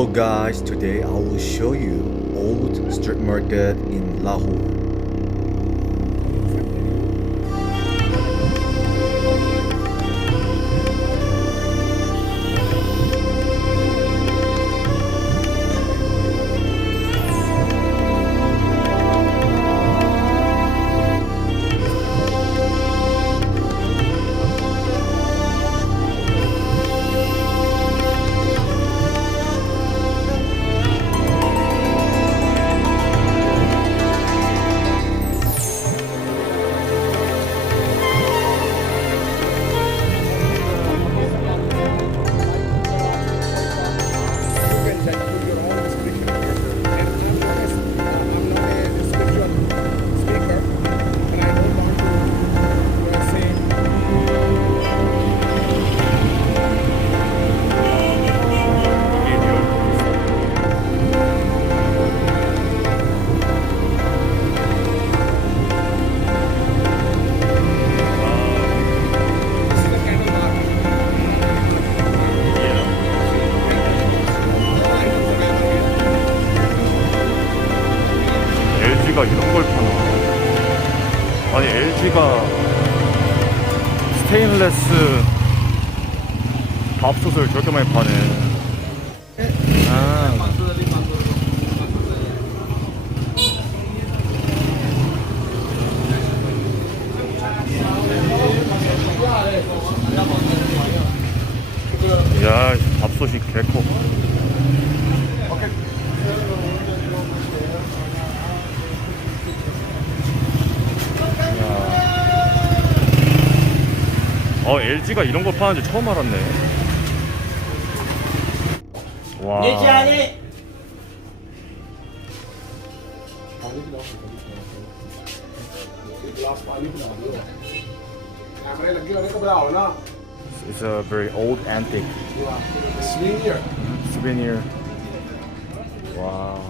Hello guys, today I will show you old street market in Lahore. LG가 이런 걸 파나? 아니 LG가 스테인레스 밥솥을 저렇게 많이 파네. 아. 야, 밥솥이 개커. LG가 이런 거 파는지 처음 알았네. 와. It's a very old antique. Souvenir. Wow.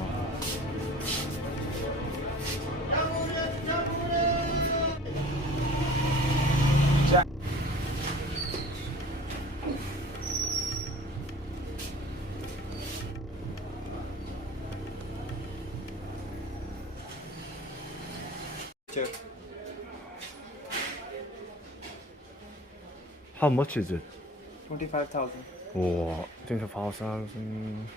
How much is it? 25,000. Wow, 25,000.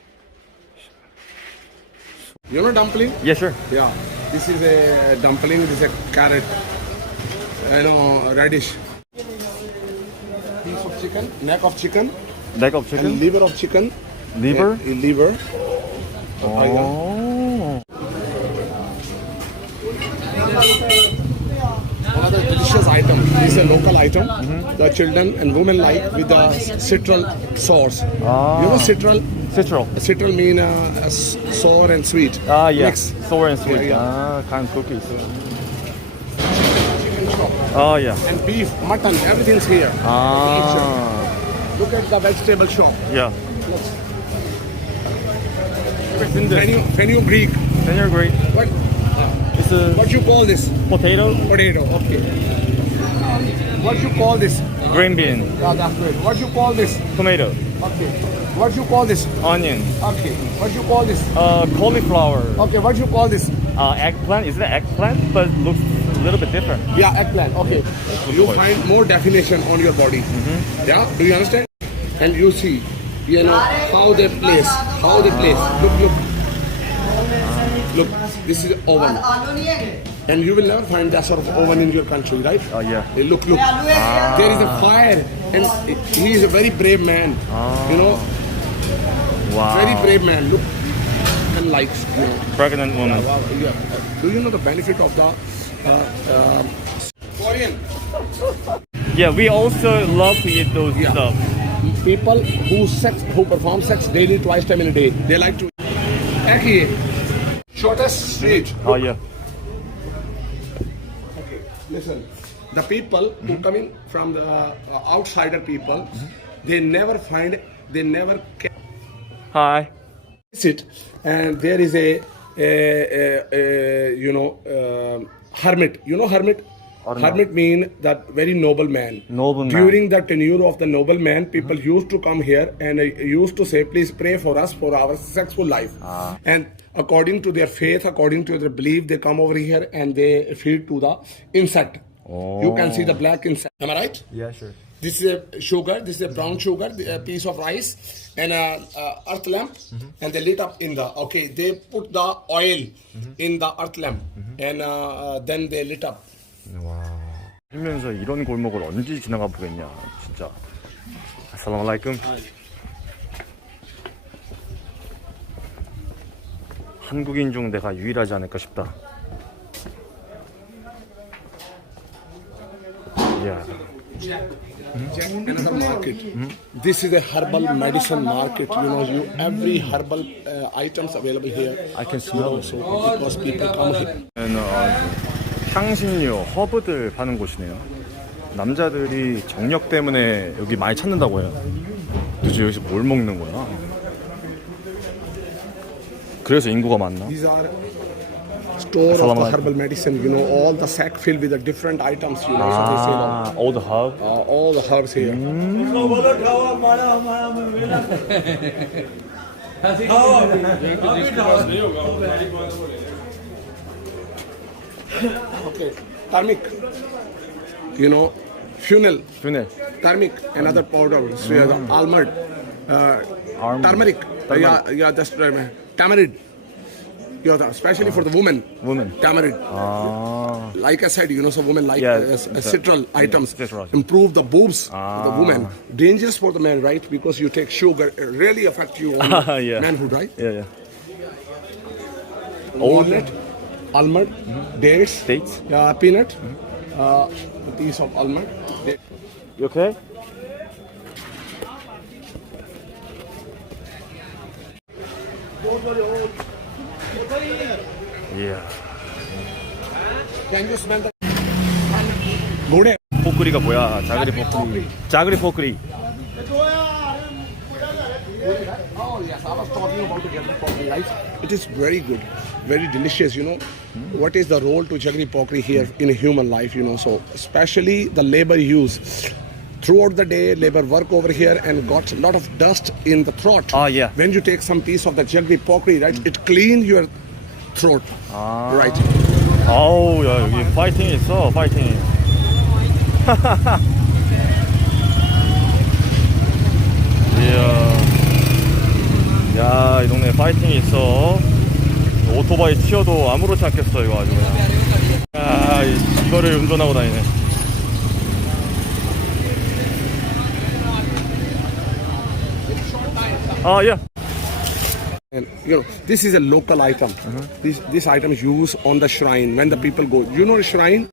You know dumpling? Yes, sir. Yeah. This is a dumpling, this is a carrot, radish. Piece of chicken, neck of chicken, Leg of and chicken? liver of chicken. Liver? Liver. Oh. Another delicious item. This is a local item. The children and women like with the citral sauce. Ah. You know citral? Citral. Citral mean sour and sweet. Ah, yes. Mix. Sour and sweet. Yeah, Ah, kind of cookies. Chicken chop. Oh, yeah. And beef, mutton, everything's here. Ah. Look at the vegetable shop. Yeah. What's in this? Fenugreek. Fenugreek. What? It's a What you call this? potato, Potato. Okay. What you call this? green bean, Yeah, that's good. What you call this? tomato, Okay. What you call this? onion, Okay. What you call this? cauliflower, Okay. What you call this? eggplant. Is it eggplant? But looks a little bit different. Yeah, eggplant. Okay. You find more definition on your body. Yeah. Do you understand? And you see, how they place. How they place. Look. Look. This is oven. And you will never find that sort of oven in your country, right? Oh, yeah. Hey, look. There is a fire, and he is a very brave man. Wow. Very brave man. Look, and likes. Pregnant woman. Yeah. Do you know the benefit of the Korean Yeah, we also love to eat those Yeah. stuff. people who perform sex daily, twice time in a day? They like to. Actually, shortest street. Oh, yeah. Okay, listen. The people who coming from the outsider people, they never can Hi. sit, and there is a hermit. You know hermit? Hermit mean that very noble man. Noble man. During the tenure of the noble man, people used to come here and used to say, please pray for us for our successful life. And according to their faith, according to their belief, they come over here and they feed to the insect. You can see the black insect. Am I right? Yeah, sure. This is a sugar, this is a brown sugar, a piece of rice, and a earth lamp, and they lit up in the, okay, they put the oil in the earth lamp, and then they lit up. 와. 살면서 이런 골목을 언제 지나가 보겠냐, 진짜. 아살라무 알라이쿰. 한국인 중 내가 유일하지 않을까 싶다. 이야. Another market. This is a herbal medicine market. You know, every herbal items available here. I can smell it. So because people come here. 향신료, 허브들 파는 곳이네요. 남자들이 정력 때문에 여기 많이 찾는다고 해요. 도대체 여기서 뭘 먹는 거야? 그래서 인구가 많나? These are store of the herbal medicine. You know, all the sack filled with the different items. You know, so they say all the herb. all the herbs here. Okay, turmeric. You know, funnel. 균에. Turmeric, another powder. So the almond, turmeric. Yeah, just tamarind. Yeah, especially for the women. Women. Tamarind. 아. Like I said, you know, so women like Yeah, citral items. citral. Improve the boobs of the woman. Dangerous for the man, right? Because you take sugar, it really affect you on Yeah. manhood, right? Yeah. Walnut, almond, dates, Dates. peanut, a piece of almond. You okay? 이야. Can you smell the good? 포크리가 뭐야? 자그리 포크리. 자그리 포크리. Oh yes, I was talking about the jaggery pokri, right? It is very good, very delicious. You know, what is the role to jaggery pokri here in a human life? You know, so especially the labor use. Throughout the day, labor work over here and got a lot of dust in the throat. Ah, yeah. When you take some piece of the jaggery pokri, right, it clean your throat. Right. 아우, 야, 여기 파이팅 있어, 파이팅. 이야. 야, 이 동네에 파이팅이 있어. 오토바이 튀어도 아무렇지 않겠어, 이거 아주 그냥. 야, 이거를 운전하고 다니네. 아, 예. And you know, this is a local item. This item is used on the shrine when the people go. You know the shrine?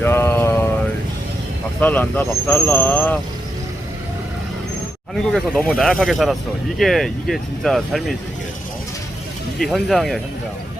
야, 박살난다, 박살나. 한국에서 너무 나약하게 살았어. 이게 진짜 삶이지, 이게. 이게 현장이야, 현장.